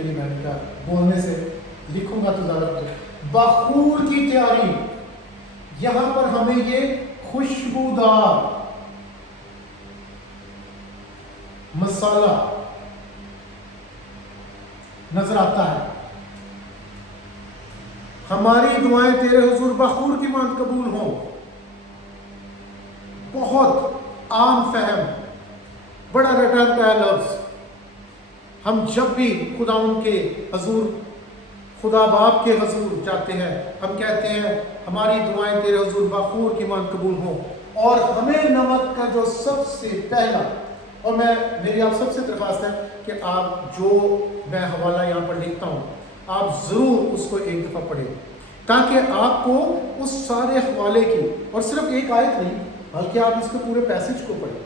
کے لیے میں نے کہا بولنے سے لکھوں گا تو زیادہ بخور کی تیاری. یہاں پر ہمیں یہ خوشبودار مسالہ نظر آتا ہے. ہماری دعائیں تیرے حضور بخور کی مانند قبول ہوں. بہت عام فہم، بڑا رٹا گیا لفظ. ہم جب بھی خدا ان کے حضور، خدا باپ کے حضور جاتے ہیں، ہم کہتے ہیں ہماری دعائیں تیرے حضور بخور کی مانند قبول ہوں. اور ہمیں نمک کا جو سب سے پہلا، اور میری آپ سب سے درخواست ہے کہ آپ جو میں حوالہ یہاں پر لکھتا ہوں آپ ضرور اس کو ایک دفعہ پڑھیں، تاکہ آپ کو اس سارے حوالے کی، اور صرف ایک آیت نہیں بلکہ آپ اس کے پورے پیسج کو پڑھیں،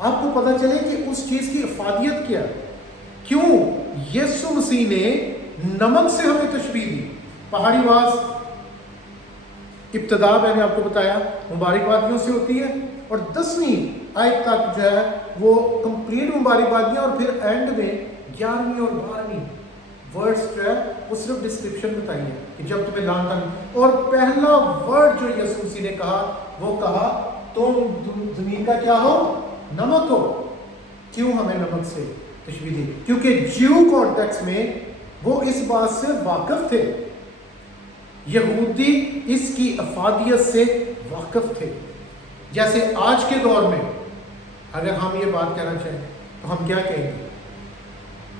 آپ کو پتہ چلے کہ اس چیز کی افادیت کیا ہے. کیوں یسوع مسیح نے نمک سے ہمیں تشبیہ دی. پہاڑی واز ابتدا میں نے آپ کو بتایا مبارکبادیوں سے ہوتی ہے، اور 10ویں آیت تک جو ہے وہ کمپلیٹ مبارکبادیاں، اور پھر اینڈ میں 11ویں اور 12ویں ورڈز جو ہے وہ صرف ڈسکرپشن بتائی ہے کہ جب تمہیں لانتا نہیں. اور پہلا ورڈ جو یسوع مسیح نے کہا وہ کہا تم زمین کا کیا ہو؟ نمک ہو. کیوں ہمیں نمک سے تشبیہ دی؟ کیونکہ جیو کانٹیکس میں وہ اس بات سے واقف تھے، یہودی اس کی افادیت سے واقف تھے. جیسے آج کے دور میں اگر ہم یہ بات کہنا چاہیں تو ہم کیا کہیں گے؟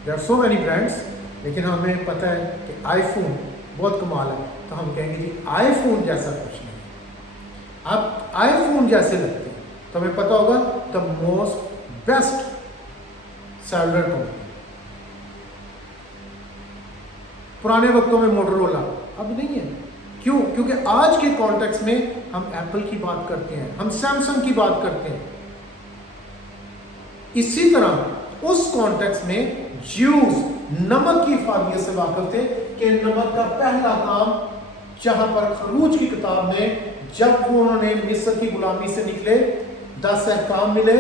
there are so many brands، لیکن ہمیں پتہ ہے کہ آئی فون بہت کمال ہے، تو ہم کہیں گے جی آئی فون جیسا کچھ نہیں. آپ آئی فون جیسے لگتے ہیں تو ہمیں پتہ ہوگا the most best cellular company. پرانے وقتوں میں موٹرولا، اب نہیں ہے. کیوں؟ کیونکہ آج کے کانٹیکس میں ہم ایپل کی بات کرتے ہیں، ہم سیمسنگ کی بات کرتے ہیں. اسی طرح اس کانٹیکس میں جیوز نمک کی افادیت سے واقف تھے کہ نمک کا پہلا کام، جہاں پر خروج کی کتاب میں جب وہ انہوں نے مصر کی غلامی سے نکلے 10 احکام ملے،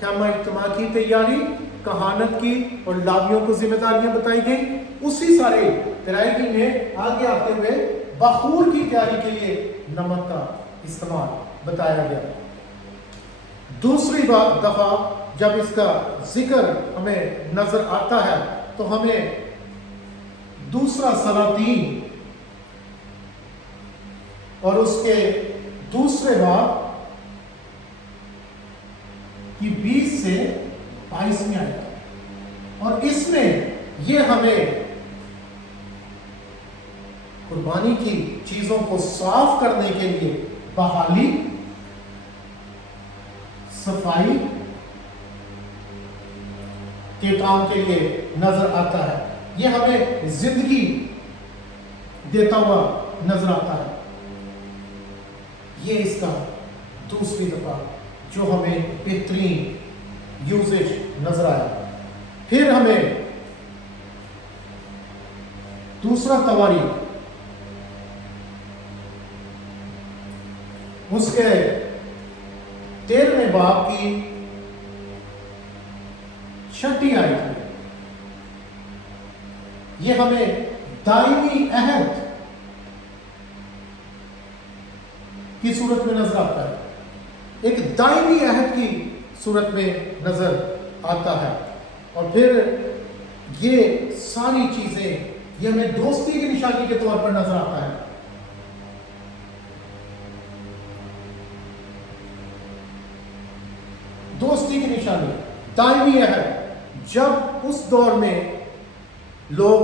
خیمہ اجتماع کی تیاری، کہانت کی اور لاویوں کو ذمہ داریاں بتائی گئی. اسی سارے پیرائی میں آگے آتے ہوئے بخور کی تیاری کے لیے نمک کا استعمال بتایا گیا. دوسری دفعہ جب اس کا ذکر ہمیں نظر آتا ہے تو ہمیں دوسرا سلاطین اور اس کے دوسرے باب کی 20 سے 22 میں آئے گا، اور اس میں یہ ہمیں قربانی کی چیزوں کو صاف کرنے کے لیے بحالی، صفائی کے کام کے لیے نظر آتا ہے. یہ ہمیں زندگی دیتا ہوا نظر آتا ہے. یہ اس کا دوسری دفعہ جو ہمیں بہترین یوزیج نظر آیا. پھر ہمیں دوسرا تواریخ اس کے 13ویں باب کی 6 آیت میں یہ ہمیں دائمی عہد کی صورت میں نظر آتا ہے، ایک دائمی عہد کی صورت میں نظر آتا ہے. اور پھر یہ ساری چیزیں یہ ہمیں دوستی کی نشانی کے طور پر نظر آتا ہے. دوستی کی نشانی، دائمی عہد. جب اس دور میں لوگ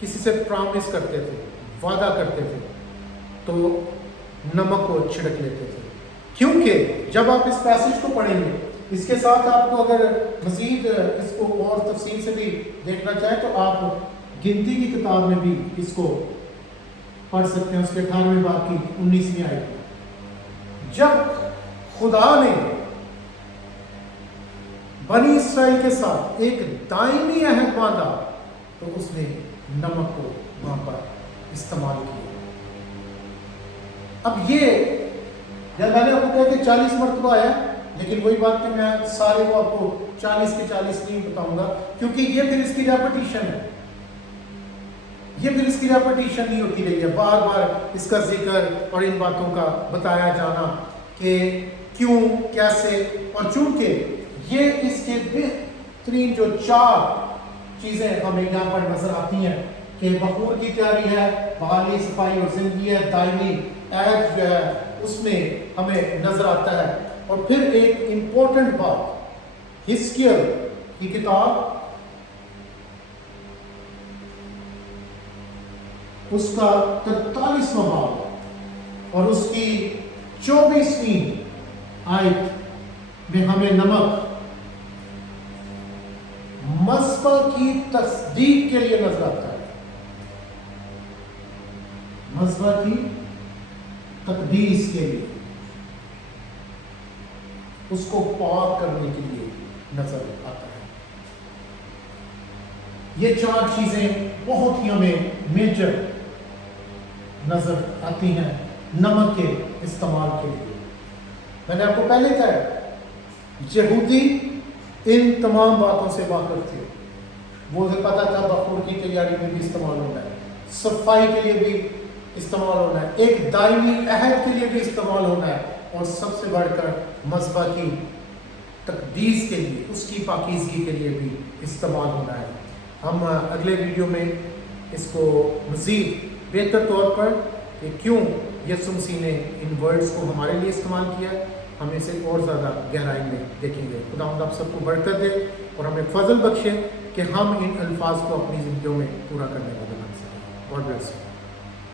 کسی سے پرامس کرتے تھے، وعدہ کرتے تھے، تو نمک کو چھڑک لیتے تھے. کیونکہ جب آپ اس پیسج کو پڑھیں گے، اس کے ساتھ آپ کو اگر مزید اس کو اور تفصیل سے بھی دیکھنا چاہیں تو آپ گنتی کی کتاب میں بھی اس کو پڑھ سکتے ہیں، اس کے 18ویں باب کی 19ویں آیت. جب خدا نے بنی اسرائیل کے ساتھ ایک دائمی عہد باندھا تو اس نے نمک کو وہاں پر استعمال کیا. اب یہ جب میں نے آپ کو کہا کہ 40 مرتبہ آیا، لیکن وہی بات کہ میں سارے کو آپ کو 40 کے 40 نہیں بتاؤں گا، کیونکہ یہ پھر اس کی ریپٹیشن ہے. یہ پھر اس کی ریپٹیشن نہیں ہوتی رہی ہے، بار بار اس کا ذکر اور ان باتوں کا بتایا جانا کہ کیوں، کیسے، اور چونکہ یہ اس کے بہترین جو 4 چیزیں ہمیں یہاں پر نظر آتی ہیں کہ بخور کی تیاری ہے، بحالی، صفائی اور زندگی ہے، دائمی عہد جو ہے اس میں ہمیں نظر آتا ہے، اور پھر ایک امپورٹنٹ بات حزقیل کی کتاب اس کا 43واں باب اور اس کی 24ویں آیت میں ہمیں نمک مذبح کی تصدیق کے لیے نظر آتا ہے، مذبح کی تقدیس کے لیے، اس کو پاک کرنے کے لیے نظر آتا ہے۔ یہ 4 چیزیں بہت ہی ہمیں میجر نظر آتی ہیں نمک کے استعمال کے لیے۔ میں نے آپ کو پہلے کہا یہودی ان تمام باتوں سے واقف تھے، وہ پتہ تھا بخور کی تیاری میں بھی استعمال ہونا ہے، صفائی کے لیے بھی استعمال ہونا ہے، ایک دائمی عہد کے لیے بھی استعمال ہونا ہے، اور سب سے بڑھ کر مذبح کی تقدیس کے لیے، اس کی پاکیزگی کے لیے بھی استعمال ہونا ہے۔ ہم اگلے ویڈیو میں اس کو مزید بہتر طور پر کہ کیوں یسوع مسیح نے ان ورڈز کو ہمارے لیے استعمال کیا، ہم اسے اور زیادہ گہرائی میں دیکھیں گے۔ خداوند آپ سب کو برکت دے اور ہمیں فضل بخشے کہ ہم ان الفاظ کو اپنی زندگیوں میں پورا کرنے کا بنا سکیں۔ God bless you.